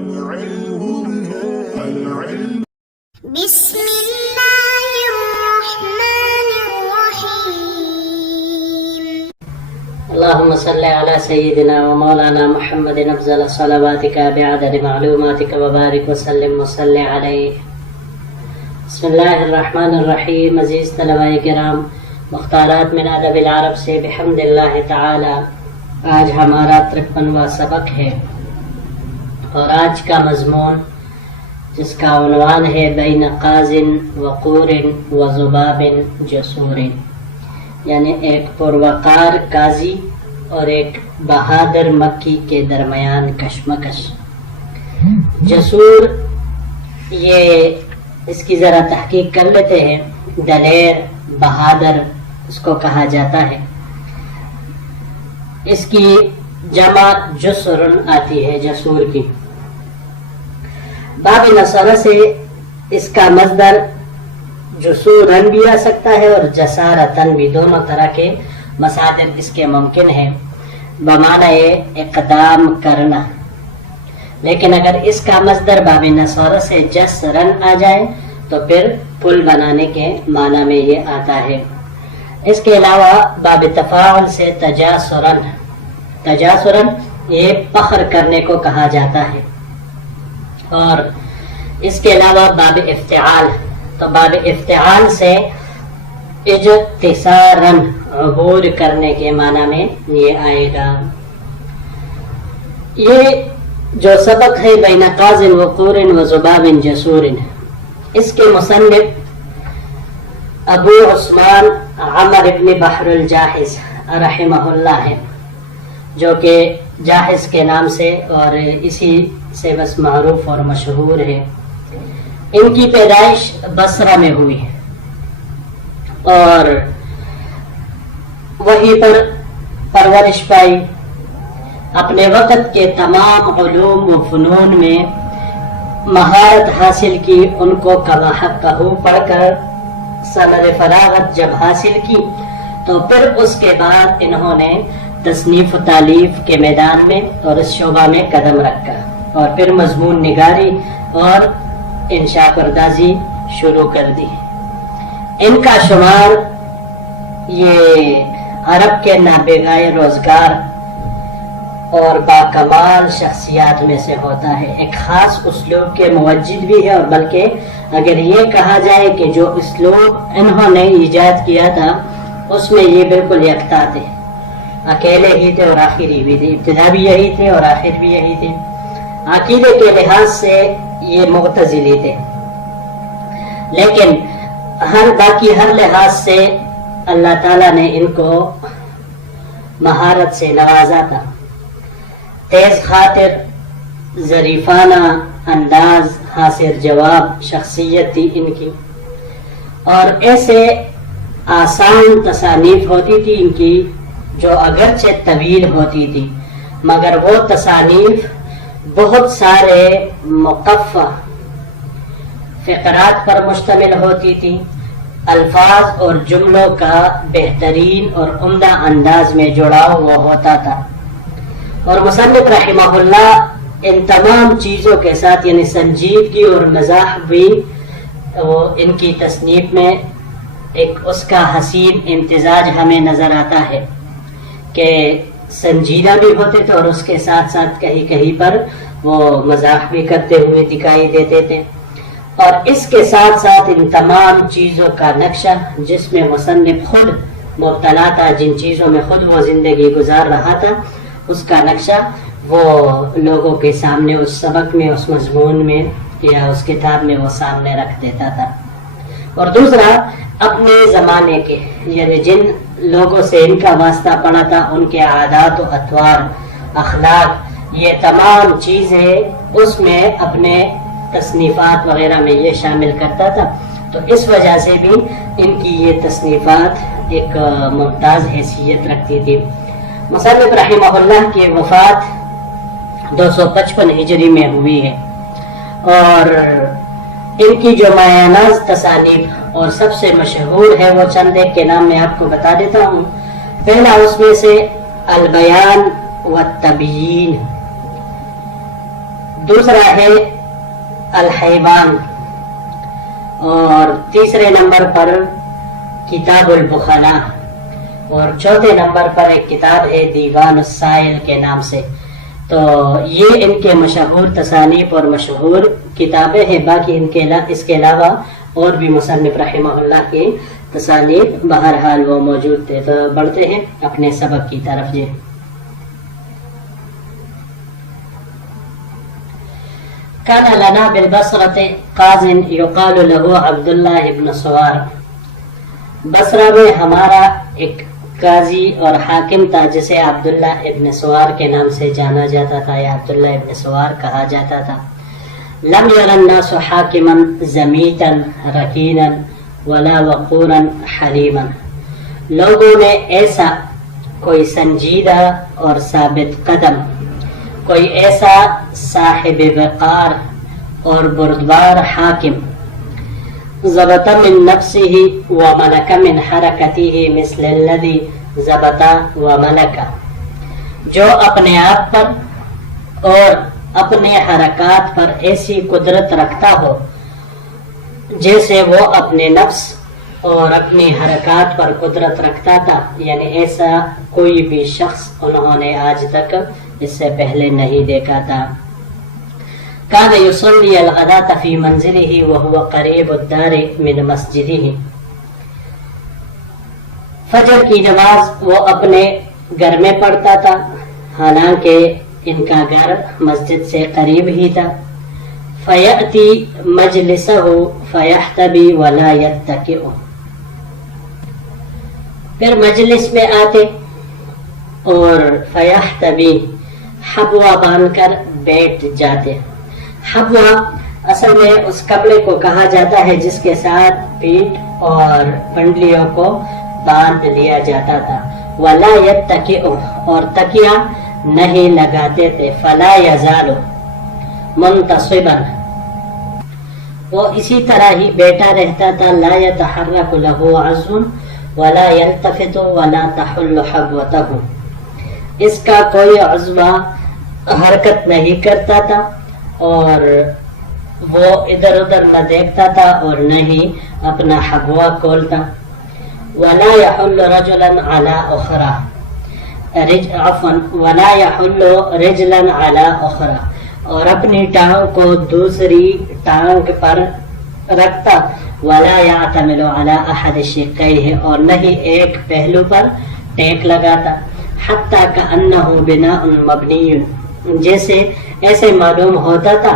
بسم الله الرحمن الرحيم. اللهم صل على سيدنا ومولانا محمد أفضل صلواتك بعدد معلوماتك وبارك وسلم وصل عليه. بسم اللہ الرحمن الرحیم. عزیز طلباء کرام، مختارات من ادب العرب سے بحمد اللہ تعالی آج ہمارا 53واں سبق ہے، اور آج کا مضمون جس کا عنوان ہے بین قاز وقور وذباب جسور، یعنی ایک پروقار قاضی اور ایک بہادر مکی کے درمیان کشمکش. جسور، یہ اس کی ذرا تحقیق کر لیتے ہیں. دلیر، بہادر اس کو کہا جاتا ہے. اس کی جمع جسر آتی ہے، جسور کی. باب نصرہ سے اس کا مصدر جسورن بھی آ سکتا ہے اور جسارتن بھی، دونوں طرح کے مصادر اس کے ممکن ہیں بمعنی اقدام کرنا. لیکن اگر اس کا مصدر باب نصرہ سے جسرن آ جائے تو پھر پل بنانے کے معنی میں یہ آتا ہے. اس کے علاوہ باب تفاعل سے تجاسرن یہ فخر کرنے کو کہا جاتا ہے. اور اس کے علاوہ باب افتعال، تو باب افتعال سے اجتسارن عبور کرنے کے معنی میں یہ آئے گا. یہ جو سبق ہے بین قاز وقور وذباب جسور، اس کے مصنف ابو عثمان عمر ابن بحر الجاحظ رحمہ اللہ ہے، جو کہ جاحظ کے نام سے اور اسی سے بس معروف اور مشہور ہے. ان کی پیدائش بصرہ میں ہوئی اور وہیں پر پرورش پائی. اپنے وقت کے تمام علوم و فنون میں مہارت حاصل کی. ان کو کما حقہ پڑھ کر سند فراغت جب حاصل کی تو پھر اس کے بعد انہوں نے تصنیف و تالیف کے میدان میں اور اس شعبہ میں قدم رکھا، اور پھر مضمون نگاری اور انشاء پردازی شروع کر دی. ان کا شمار یہ عرب کے نابغہ روزگار اور باکمال شخصیات میں سے ہوتا ہے. ایک خاص اسلوب کے موجد بھی ہے، اور بلکہ اگر یہ کہا جائے کہ جو اسلوب انہوں نے ایجاد کیا تھا اس میں یہ بالکل یکتا تھے، اکیلے ہی تھے اور آخری بھی تھے. ابتدا بھی یہی تھے اور آخر بھی یہی تھے. عقیدے کے لحاظ سے یہ معتزلی تھے، لیکن باقی ہر لحاظ سے اللہ تعالیٰ نے ان کو مہارت سے نوازا تھا. تیز خاطر، ظریفانہ انداز، حاضر جواب شخصیت تھی ان کی، اور ایسے آسان تصانیف ہوتی تھی ان کی جو اگرچہ طویل ہوتی تھی مگر وہ تصانیف بہت سارے مقفع فقرات پر مشتمل ہوتی تھی. الفاظ اور جملوں کا بہترین اور عمدہ انداز میں جڑاؤ وہ ہوتا تھا. اور مصنف رحمہ اللہ ان تمام چیزوں کے ساتھ یعنی سنجیدگی اور مزاح بھی ان کی تصنیف میں ایک اس کا حسین امتزاج ہمیں نظر آتا ہے کہ سنجیدہ بھی ہوتے تھے اور اس کے ساتھ ساتھ کہیں کہیں پر وہ مزاح بھی کرتے ہوئے دکھائی دیتے تھے. اور اس کے ساتھ ساتھ ان تمام چیزوں کا نقشہ جس میں مصنف خود مبتلا تھا، جن چیزوں میں خود وہ زندگی گزار رہا تھا، اس کا نقشہ وہ لوگوں کے سامنے اس سبق میں، اس مضمون میں یا اس کتاب میں وہ سامنے رکھ دیتا تھا. اور دوسرا اپنے زمانے کے یعنی جن لوگوں سے ان کا واسطہ پڑا تھا ان کے عادات و اطوار، اخلاق، یہ تمام چیزیں اس میں اپنے تصنیفات وغیرہ میں یہ شامل کرتا تھا. تو اس وجہ سے بھی ان کی یہ تصنیفات ایک ممتاز حیثیت رکھتی تھی. مصنف رحمہ اللہ کی وفات 255 ہجری میں ہوئی ہے، اور ان کی جو مایاناز تصانیف اور سب سے مشہور ہے وہ چند ایک کے نام میں آپ کو بتا دیتا ہوں. پہلا اس میں سے البیان والتبیین، دوسرا ہے الحیوان، اور تیسرے نمبر پر کتاب البخلا، اور چوتھے نمبر پر ایک کتاب ہے دیوان السائل کے نام سے۔ تو یہ ان کے مشہور تصانیف اور مشہور کتابیں ہیں۔ باقی اس کے علاوہ اور بھی مصنف رحمہ اللہ کی تصانیف بہرحال وہ موجود تھے۔ تو بڑھتے ہیں اپنے سبق کی طرف۔ جی كان لنا بالبصرة قاض يقال له عبد الله بن سوار، بصرہ میں ہمارا ایک قاضی اور حاکم تھا جسے عبداللہ ابن سوار کے نام سے جانا جاتا تھا، یا عبداللہ ابن سوار کہا جاتا تھا۔ لم ير الناس حاکما زمیتا رکینا ولا وقورا حلیما، لوگوں نے ایسا کوئی سنجیدہ اور ثابت قدم، کوئی ایسا صاحب وقار اور بردبار حاکم، ضبط من نفسه وملك من حركته مثل الذي ضبط وملك، جو اپنے آپ پر اور اپنے حرکات پر ایسی قدرت رکھتا ہو جیسے وہ اپنے نفس اور اپنی حرکات پر قدرت رکھتا تھا، یعنی ایسا کوئی بھی شخص انہوں نے آج تک اس سے پہلے نہیں دیکھا تھا۔ كان يصلي الغداة في منزله وهو قريب الدار من مسجده، فجر کی نماز وہ اپنے گھر میں پڑھتا تھا، حالانکہ ان کا گھر مسجد سے قریب ہی تھا۔ فَيَأْتِي مَجْلِسَهُ فَيَحْتَبِي وَلَا يَتَّكِئُ، پھر مجلس میں آتے اور فَيَحْتَبِي حبوا باندھ کر بیٹھ جاتے۔ حبوا اصل میں اس کپڑے کو کہا جاتا ہے جس کے ساتھ پیٹھ اور پنڈلیوں کو باندھ لیا جاتا تھا۔ وَلَا يَتَّكِئُ، اور تکیہ نہیں لگاتے تھے۔ فَلَا يَزَالُ منتصبا، وہ اسی طرح ہی بیٹھا رہتا تھا۔ لا يتحرك له عضو ولا يلتفت ولا تحل حبوته، اس کا کوئی عضو حرکت نہیں کرتا تھا اور وہ ادھر ادھر نہ دیکھتا تھا اور نہ ہی اپنا حبوا کھولتا۔ ولا يحل رجلا على اخرى، ولا يحل رجلا على اخرى، اور اپنی ٹانگ کو دوسری ٹانگ پر رکھتا۔ ولا يعتمل على احد شقيه، اور نہ ہی ایک پہلو پر ٹیک لگاتا۔ حتى كأنه بناء مبني، جیسے ایسے معلوم ہوتا تھا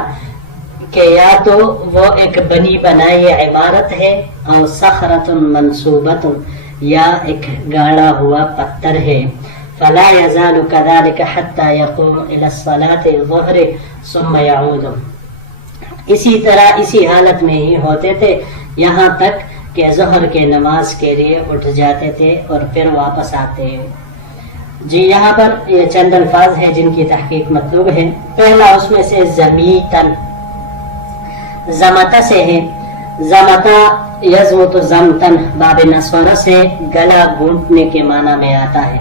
کہ یا تو وہ ایک بنی بنائی عمارت ہے، اور صخرۃ منصوبۃ، یا ایک گاڑا ہوا پتھر ہے۔ فلا يزال كذلك حتى يقوم الى الصلاة الظهر ثم يعود، اسی طرح اسی حالت میں ہی ہوتے تھے یہاں تک کہ ظہر کے نماز کے لیے اٹھ جاتے تھے اور پھر واپس آتے۔ جی یہاں پر یہ چند الفاظ ہیں جن کی تحقیق مطلوب ہے۔ پہلا اس میں سے زمیتن، زمتا سے ہے، زمتا یزمت زمتن، باب نصورہ سے گلا گھونٹنے کے معنی میں آتا ہے،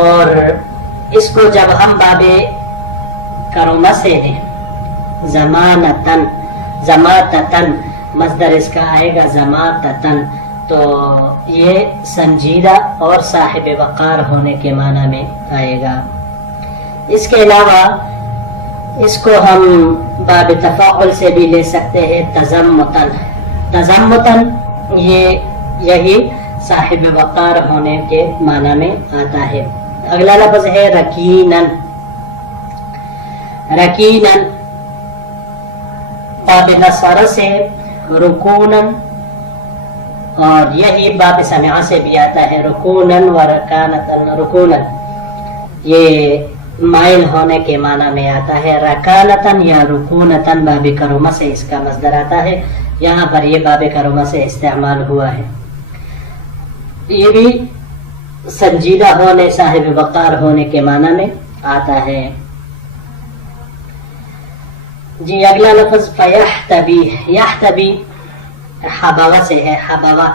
اور اس کو جب ہم باب کرما سے ہے زمانتن، زماتتن، مصدر اس کا آئے گا زماتتن، تو یہ سنجیدہ اور صاحب وقار ہونے کے معنی میں آئے گا۔ اس کے علاوہ اس کو ہم باب تفاعل سے بھی لے سکتے ہیں، تزمتن، تزمتن یہی صاحب وقار ہونے کے معنی میں آتا ہے۔ اگلا لفظ ہے رکینن، رکینن باب نصر سے رکونن، اور یہی باب سمع سے بھی آتا ہے، رکونن و رکانتن، رکونن یہ مائل ہونے کے معنی میں آتا ہے۔ رکانتن یا رکونتن باب کرما سے اس کا مصدر آتا ہے، یہاں پر یہ باب کرما سے استعمال ہوا ہے۔ یہ بھی سنجیدہ ہونے، صاحب وقار ہونے کے معنی میں آتا ہے۔ جی اگلا لفظ فیحتبی، یحتبی حبوا سے ہے، حبوا،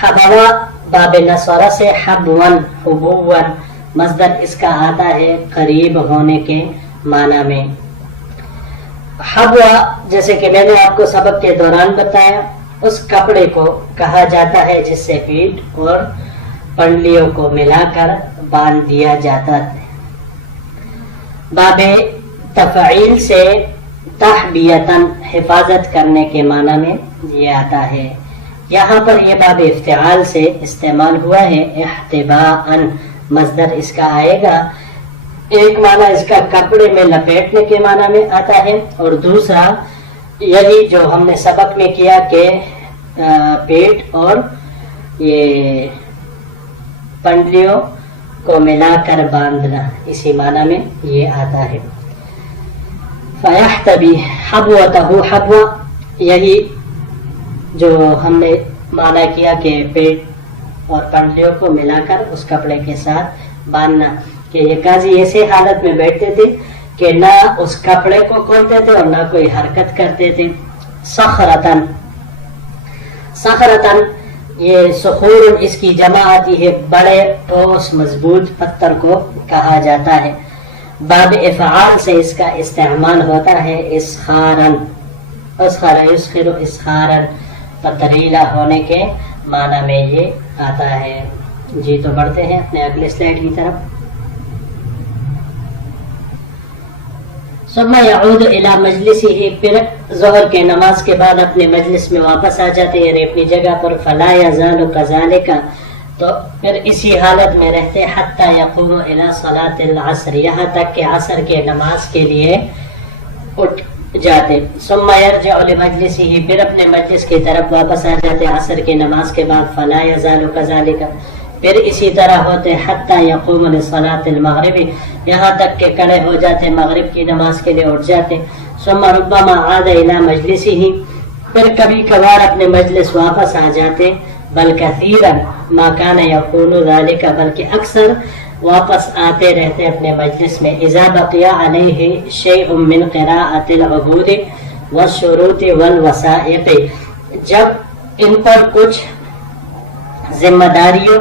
حبوا باب نصرہ سے حبون، حبون، مصدر اس کا آتا ہے قریب ہونے کے معنی میں۔ حبوا جیسے کہ میں نے آپ کو سبق کے دوران بتایا، اس کپڑے کو کہا جاتا ہے جس سے پیٹ اور پنڈلیوں کو ملا کر باندھ دیا جاتا ہے۔ باب تفعیل سے تحبیتاً حفاظت کرنے کے معنی میں یہ آتا ہے۔ یہاں پر یہ باب افتعال سے استعمال ہوا ہے، احتباءً مصدر اس کا آئے گا۔ ایک معنی اس کا کپڑے میں لپیٹنے کے معنی میں آتا ہے، اور دوسرا یہی جو ہم نے سبق میں کیا کہ پیٹ اور یہ پنڈلیوں کو ملا کر باندھنا، اسی معنی میں یہ آتا ہے۔ فَيَحْتَبِي حَبْوَتَهُ حَبْوَ، یہی جو ہم نے معنی کیا کہ پیٹ اور پنڈلیوں کو ملا کر اس کپڑے کے ساتھ باندھنا، کہ یہ قاضی ایسے حالت میں بیٹھتے تھے کہ نہ اس کپڑے کو کھولتے تھے اور نہ کوئی حرکت کرتے تھے۔ صخرتاً، صخرتاً یہ صخور اس کی جمع آتی ہے، بڑے ٹھوس مضبوط پتھر کو کہا جاتا ہے۔ باب افعال سے اس کا استعمال ہوتا ہے اسخاراً، اسخر یسخر اسخاراً، پتھریلا ہونے کے معنی میں یہ آتا ہے۔ جی تو بڑھتے ہیں اپنے اگلے سلائیڈ کی طرف۔ ثم يعود الى مجلسه، پھر ظہر کے نماز کے بعد اپنے مجلس میں واپس آ جاتے، یعنی اپنی جگہ پر۔ فلا يزال كذلك، تو پھر اسی حالت میں رہتے حتى يقوم الى صلاة العصر، یہاں تک کہ عصر کے نماز کے لیے اٹھ جاتے۔ ثم يرجع لمجلسه، پھر اپنے مجلس کی طرف واپس آ جاتے عصر کی نماز کے بعد۔ فلا يزال كذلك، پھر اسی طرح ہوتے حتی یقوم لصلاة المغرب، یہاں تک کہ کھڑے ہو جاتے مغرب کی نماز کے لیے اٹھ جاتے۔ ثم ربما عاد الى مجلسه، پھر کبھی کبھار اپنے مجلس واپس آ جاتے۔ بل کثیرا ما کان یکون ذلك، بلکہ اکثر واپس آتے رہتے اپنے مجلس میں۔ اذا بقی علیہ شیء من قراءة العبود والشروط والوثائق، جب ان پر کچھ ذمہ داریوں،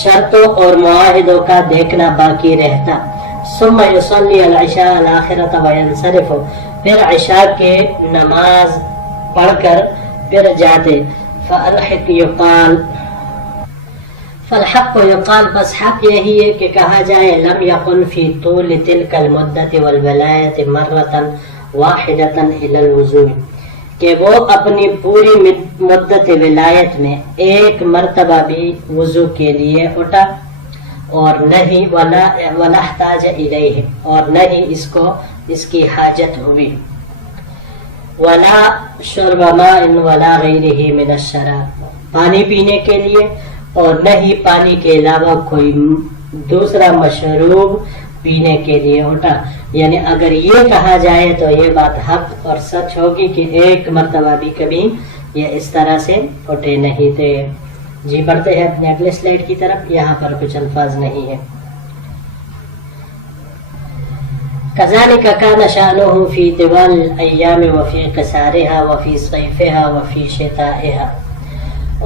شرطوں اور معاہدوں کا دیکھنا باقی رہتا۔ ثم يصلي العشاء الآخرة وينصرف، پھر عشاء کے نماز پڑھ کر پھر جاتے۔ فالحق يقال، فالحق يقال، بس حق یہی ہے کہ کہا جائے لم يكن في طول تلك المدة والولاية مرة واحدة إلى الوضوء، کہ وہ اپنی پوری مدت ولایت میں ایک مرتبہ بھی وضو کے لیے اٹھا، اور نہیں ولا احتاج الیہ، اور نہیں اس کو اس کی حاجت ہوئی۔ ولا شرب ماء ولا غیرہ من الشراب، پانی پینے کے لیے اور نہیں پانی کے علاوہ کوئی دوسرا مشروب پینے کے لیے اٹھا۔ یعنی اگر یہ کہا جائے تو یہ بات حق اور سچ ہوگی کہ ایک مرتبہ بھی کبھی یہ اس طرح سے اٹھے نہیں تھے۔ جی بڑھتے ہیں اپنے اگلے سلائیڈ کی طرف، یہاں پر کچھ الفاظ نہیں ہیں۔ كذلك كان شأنه في طوال الأيام وفي قصارها وفي صيفها وفي شتائها،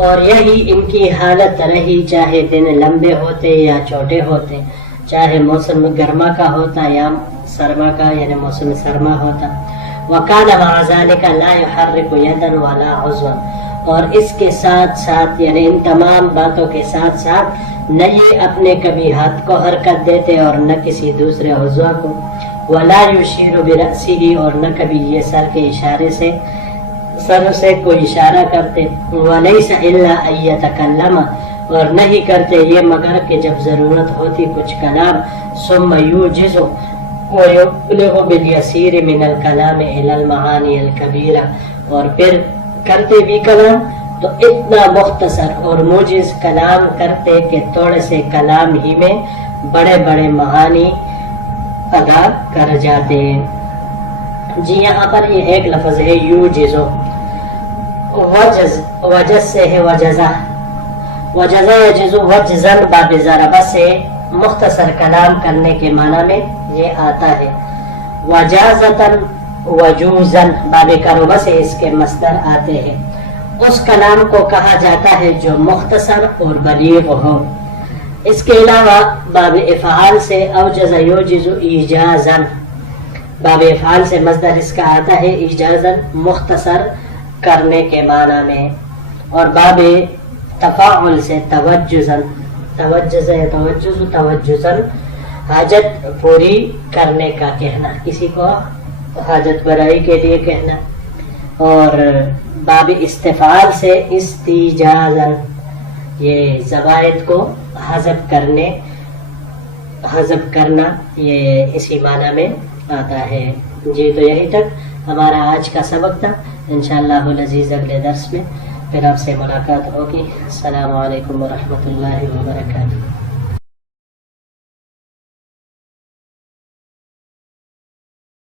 اور یہی ان کی حالت رہی، چاہے دن لمبے ہوتے یا چھوٹے ہوتے، چاہے موسم گرما کا ہوتا یا سرما کا، یعنی موسم سرما ہوتا۔ وَكَانَ مَعَ ذَلِكَ لَا يُحَرِّكُ يَدًا وَلَا عُضْوًا، اور اس کے ساتھ ساتھ، یعنی ان تمام باتوں کے ساتھ ساتھ، نہ یہ اپنے کبھی ہاتھ کو حرکت دیتے اور نہ کسی دوسرے عضو کو۔ وَلَا يُشِيرُ بِرَأْسِهِ، اور نہ کبھی یہ سر کے اشارے سے، سر سے کوئی اشارہ کرتے۔ وَلَيْسَ إِلَّا أَن يَتَكَلَّمَ، اور نہیں کرتے یہ مگر کہ جب ضرورت ہوتی کچھ کلام۔ ثم يوجز ويبلغ باليسير من الكلام الى المعاني الكبيرة، اور پھر کرتے بھی کلام تو اتنا مختصر اور موجز کلام کرتے کہ تھوڑے سے کلام ہی میں بڑے بڑے معانی ادا کر جاتے ہیں۔ جی یہاں پر یہ ایک لفظ ہے یوجزو، وجز سے ہے وجزہ، وجزہ یجزو وجزن باب ضربہ سے مختصر کلام کرنے کے معنی میں یہ آتا ہے۔ وجازتن وجوزن باب کروبہ سے اس کے مصدر آتے ہیں۔ اس کلام کو کہا جاتا ہے جو مختصر اور بلیغ ہو۔ اس کے علاوہ باب افعال سے اوجز یوجز ایجازن، باب افعال سے مصدر اس کا آتا ہے ایجازاً، مختصر کرنے کے معنی میں، اور باب تفاعل سے توجزاً، توجزاً حاجت پوری کرنے کا کہنا، کسی کو حاجت برائی کے لیے کہنا، اور باب استفعال سے استیجازاً، یہ زوائد کو حذف کرنا، یہ اسی معنی میں آتا ہے۔ جی تو یہی تک ہمارا آج کا سبق تھا، انشاءاللہ العزیز اگلے درس میں پھر آپ سے ملاقات ہوگی۔ السلام علیکم ورحمۃ اللہ وبرکاتہ۔